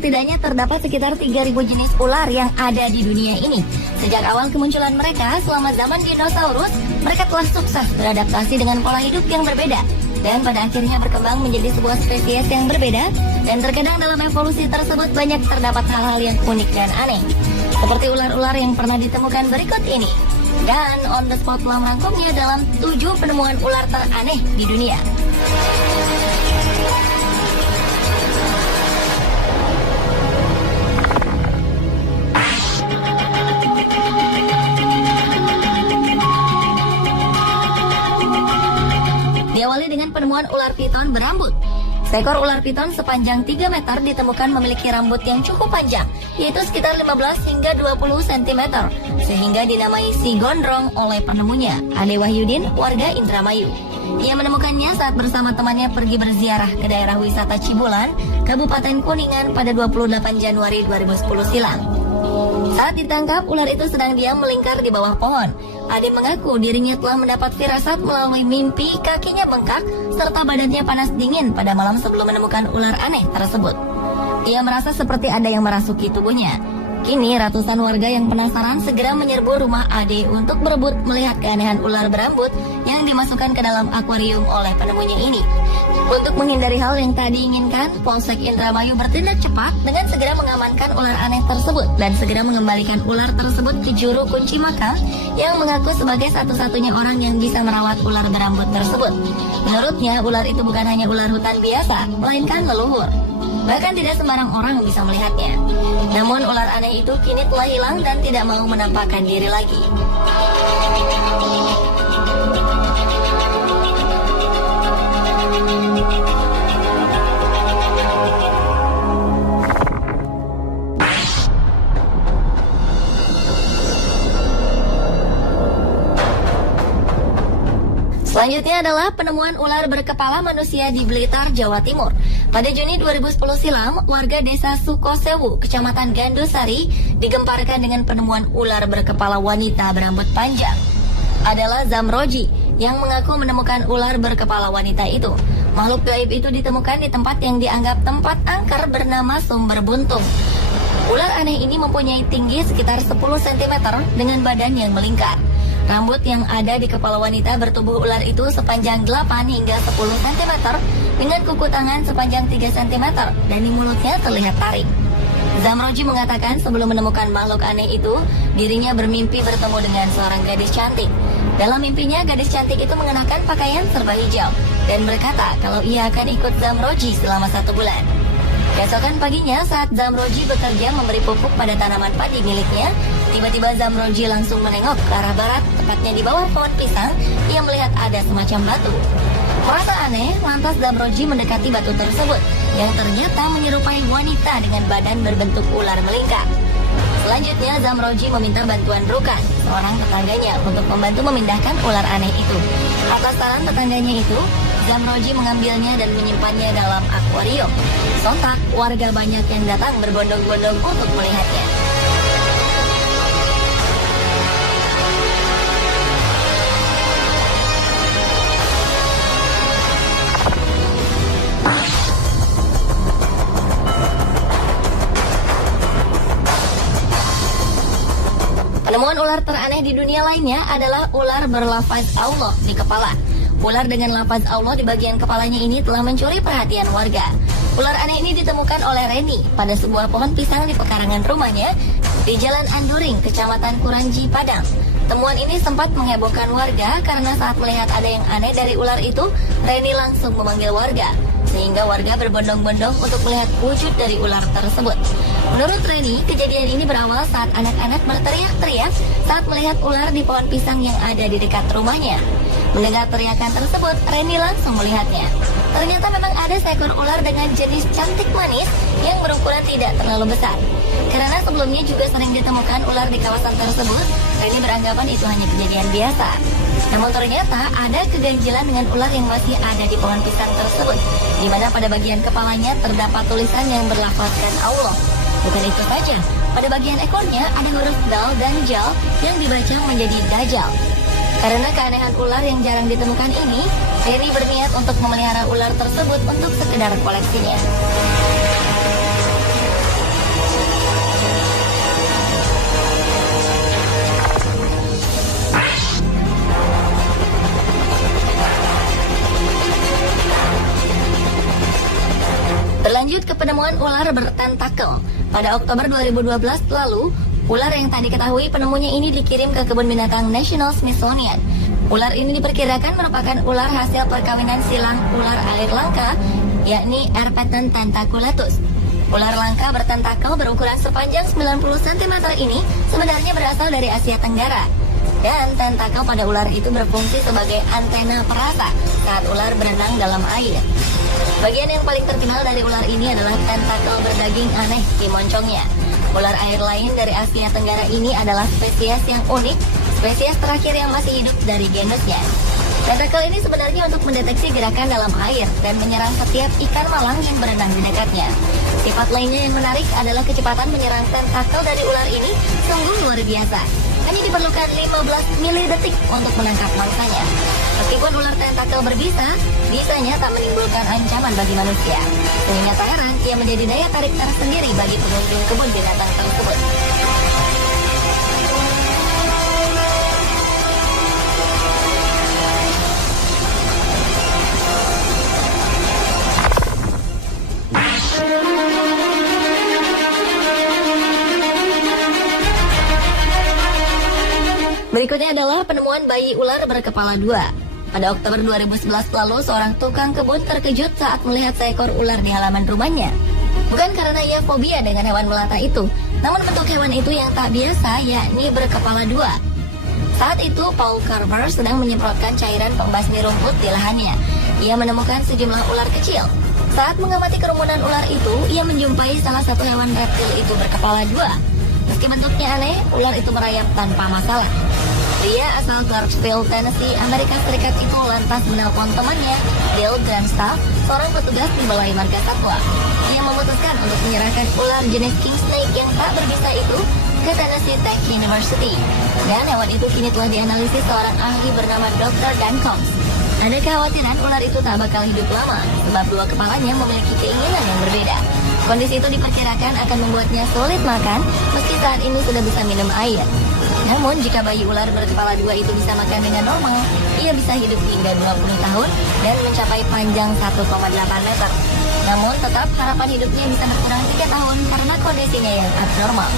setidaknya terdapat sekitar 3.000 jenis ular yang ada di dunia ini. Sejak awal kemunculan mereka selama zaman dinosaurus, mereka telah sukses beradaptasi dengan pola hidup yang berbeda. Dan pada akhirnya berkembang menjadi sebuah spesies yang berbeda. Dan terkadang dalam evolusi tersebut banyak terdapat hal-hal yang unik dan aneh. Seperti ular-ular yang pernah ditemukan berikut ini. Dan On The Spot telah merangkumnya dalam 7 penemuan ular teraneh di dunia. Diawali dengan penemuan ular piton berambut. Seekor ular piton sepanjang 3 meter ditemukan memiliki rambut yang cukup panjang, yaitu sekitar 15 hingga 20 cm, sehingga dinamai si gondrong oleh penemunya, Ade Wahyudin, warga Indramayu. Ia menemukannya saat bersama temannya pergi berziarah ke daerah wisata Cibulan, Kabupaten Kuningan pada 28 Januari 2010 silam. Saat ditangkap, ular itu sedang diam melingkar di bawah pohon. Ade mengaku dirinya telah mendapat firasat melalui mimpi kakinya bengkak serta badannya panas dingin pada malam sebelum menemukan ular aneh tersebut. Ia merasa seperti ada yang merasuki tubuhnya. Kini ratusan warga yang penasaran segera menyerbu rumah Ade untuk berebut melihat keanehan ular berambut yang dimasukkan ke dalam akuarium oleh penemunya ini. Untuk menghindari hal yang tak diinginkan, Polsek Indramayu bertindak cepat dengan segera mengamankan ular aneh tersebut dan segera mengembalikan ular tersebut ke juru kunci makam yang mengaku sebagai satu-satunya orang yang bisa merawat ular berambut tersebut. Menurutnya, ular itu bukan hanya ular hutan biasa, melainkan leluhur. Bahkan tidak sembarang orang bisa melihatnya. Namun ular aneh itu kini telah hilang dan tidak mau menampakkan diri lagi. Selanjutnya adalah penemuan ular berkepala manusia di Blitar, Jawa Timur. Pada Juni 2010 silam, warga desa Sukosewu, Kecamatan Gandusari, digemparkan dengan penemuan ular berkepala wanita berambut panjang. Adalah Zamroji yang mengaku menemukan ular berkepala wanita itu. Makhluk gaib itu ditemukan di tempat yang dianggap tempat angker bernama Sumber Buntung. Ular aneh ini mempunyai tinggi sekitar 10 cm dengan badan yang melingkar. Rambut yang ada di kepala wanita bertubuh ular itu sepanjang 8 hingga 10 cm dengan kuku tangan sepanjang 3 cm dan di mulutnya terlihat taring. Zamroji mengatakan sebelum menemukan makhluk aneh itu, dirinya bermimpi bertemu dengan seorang gadis cantik. Dalam mimpinya, gadis cantik itu mengenakan pakaian serba hijau dan berkata kalau ia akan ikut Zamroji selama 1 bulan. Keesokan paginya saat Zamroji bekerja memberi pupuk pada tanaman padi miliknya, tiba-tiba Zamroji langsung menengok ke arah barat, tepatnya di bawah pohon pisang. Ia melihat ada semacam batu. Merasa aneh, lantas Zamroji mendekati batu tersebut, yang ternyata menyerupai wanita dengan badan berbentuk ular melingkar. Selanjutnya Zamroji meminta bantuan Rukan, seorang tetangganya, untuk membantu memindahkan ular aneh itu. Atas saran tetangganya itu, Zamroji mengambilnya dan menyimpannya dalam akuarium. Sontak, warga banyak yang datang berbondong-bondong untuk melihatnya. Penemuan ular teraneh di dunia lainnya adalah ular berlafaz Allah di kepala. Ular dengan lafaz Allah di bagian kepalanya ini telah mencuri perhatian warga. Ular aneh ini ditemukan oleh Reni pada sebuah pohon pisang di pekarangan rumahnya di Jalan Anduring, Kecamatan Kuranji, Padang. Temuan ini sempat menghebohkan warga karena saat melihat ada yang aneh dari ular itu, Reni langsung memanggil warga, sehingga warga berbondong-bondong untuk melihat wujud dari ular tersebut. Menurut Reni, kejadian ini berawal saat anak-anak berteriak-teriak saat melihat ular di pohon pisang yang ada di dekat rumahnya. Mendengar teriakan tersebut, Reni langsung melihatnya. Ternyata memang ada seekor ular dengan jenis cantik manis yang berukuran tidak terlalu besar. Karena sebelumnya juga sering ditemukan ular di kawasan tersebut, Reni beranggapan itu hanya kejadian biasa. Namun ternyata ada keganjilan dengan ular yang masih ada di pohon pisang tersebut, di mana pada bagian kepalanya terdapat tulisan yang berlafazkan Allah. Bukan itu saja, pada bagian ekornya ada huruf dal dan jal yang dibaca menjadi Dajjal. Karena keanehan ular yang jarang ditemukan ini, Reni berniat untuk memelihara ular tersebut untuk sekedar koleksinya. penemuan ular bertentakel. Pada Oktober 2012 lalu, ular yang tak diketahui penemunya ini dikirim ke kebun binatang National Smithsonian. Ular ini diperkirakan merupakan ular hasil perkawinan silang ular air langka, yakni Erpeton tentaculatus. Ular langka bertentakel berukuran sepanjang 90 cm ini sebenarnya berasal dari Asia Tenggara. Dan tentakel pada ular itu berfungsi sebagai antena perasa saat ular berenang dalam air. Bagian yang paling terkenal dari ular ini adalah tentakel berdaging aneh di moncongnya. Ular air lain dari Asia Tenggara ini adalah spesies yang unik, spesies terakhir yang masih hidup dari genusnya. Tentakel ini sebenarnya untuk mendeteksi gerakan dalam air dan menyerang setiap ikan malang yang berenang di dekatnya. Sifat lainnya yang menarik adalah kecepatan menyerang tentakel dari ular ini sungguh luar biasa. Hanya diperlukan 15 milidetik untuk menangkap mangsanya. Meskipun ular tentakel berbisa, bisanya tak menimbulkan ancaman bagi manusia. Sehingga tak heran ia menjadi daya tarik tersendiri bagi pengunjung kebun binatang tersebut. Berikutnya adalah penemuan bayi ular berkepala dua. Pada Oktober 2011 lalu, seorang tukang kebun terkejut saat melihat seekor ular di halaman rumahnya. Bukan karena ia fobia dengan hewan melata itu, namun bentuk hewan itu yang tak biasa, yakni berkepala dua. Saat itu, Paul Carver sedang menyemprotkan cairan pembasmi rumput di lahannya. Ia menemukan sejumlah ular kecil. Saat mengamati kerumunan ular itu, ia menjumpai salah satu hewan reptil itu berkepala dua. Meski bentuknya aneh, ular itu merayap tanpa masalah. Pria asal Clarksville, Tennessee, Amerika Serikat itu lantas menelpon temannya, Dale Grandstaff, seorang petugas di Balai Marga Satwa. Ia memutuskan untuk menyerahkan ular jenis king snake yang tak berbisa itu ke Tennessee Tech University. Dan hewan itu kini telah dianalisis seorang ahli bernama Dr. Dan Combs. Ada kekhawatiran ular itu tak bakal hidup lama, sebab dua kepalanya memiliki keinginan yang berbeda. Kondisi itu diperkirakan akan membuatnya sulit makan, meski saat ini sudah bisa minum air. Namun, jika bayi ular berkepala dua itu bisa makan dengan normal, ia bisa hidup hingga 20 tahun dan mencapai panjang 1,8 meter. Namun, tetap harapan hidupnya bisa berkurang 3 tahun karena kondisinya yang abnormal.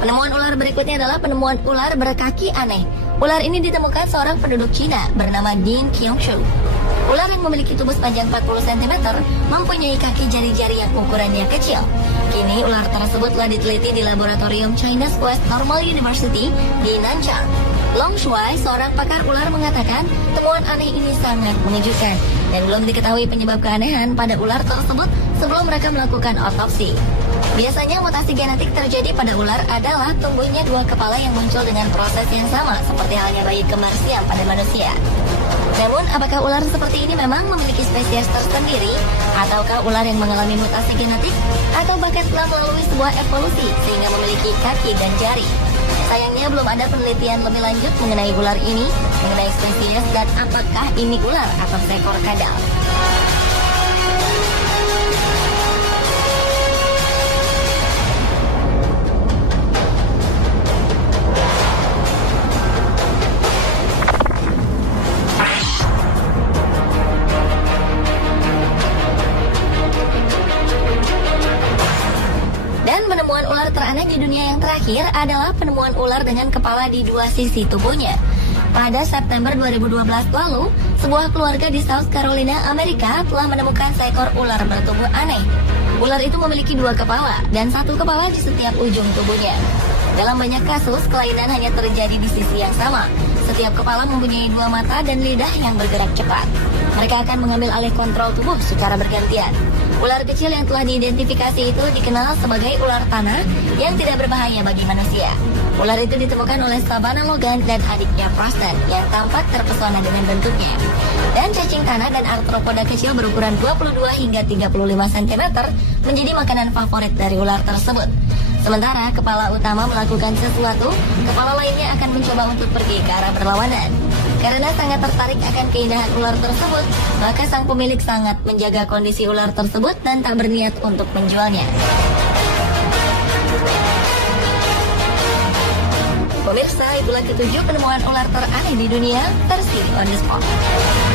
Penemuan ular berikutnya adalah penemuan ular berkaki aneh. Ular ini ditemukan seorang penduduk Cina bernama Ding Qingshu. Ular yang memiliki tubuh sepanjang 40 cm mempunyai kaki jari-jari yang ukurannya kecil. Kini ular tersebut telah diteliti di laboratorium China's West Normal University di Nanchang. Long Shuai, seorang pakar ular, mengatakan temuan aneh ini sangat mengejutkan dan belum diketahui penyebab keanehan pada ular tersebut sebelum mereka melakukan otopsi. Biasanya mutasi genetik terjadi pada ular adalah tumbuhnya dua kepala yang muncul dengan proses yang sama seperti halnya bayi kembar siam pada manusia. Namun, apakah ular seperti ini memang memiliki spesies tersendiri? Ataukah ular yang mengalami mutasi genetik? Atau bahkan telah melalui sebuah evolusi sehingga memiliki kaki dan jari? Sayangnya belum ada penelitian lebih lanjut mengenai ular ini, mengenai spesies dan apakah ini ular atau seekor kadal. Penemuan ular teraneh di dunia yang terakhir adalah penemuan ular dengan kepala di dua sisi tubuhnya. Pada September 2012 lalu, sebuah keluarga di South Carolina, Amerika telah menemukan seekor ular bertubuh aneh. Ular itu memiliki dua kepala dan satu kepala di setiap ujung tubuhnya. Dalam banyak kasus, kelainan hanya terjadi di sisi yang sama. Setiap kepala mempunyai dua mata dan lidah yang bergerak cepat. Mereka akan mengambil alih kontrol tubuh secara bergantian. Ular kecil yang telah diidentifikasi itu dikenal sebagai ular tanah yang tidak berbahaya bagi manusia. Ular itu ditemukan oleh Savannah Logan dan adiknya Preston yang tampak terpesona dengan bentuknya. Dan cacing tanah dan arthropoda kecil berukuran 22 hingga 35 cm menjadi makanan favorit dari ular tersebut. Sementara kepala utama melakukan sesuatu, kepala lainnya akan mencoba untuk pergi ke arah berlawanan. Karena sangat tertarik akan keindahan ular tersebut, maka sang pemilik sangat menjaga kondisi ular tersebut dan tak berniat untuk menjualnya. Pemirsa, itulah ketujuh penemuan ular teraneh di dunia versi On The Spot.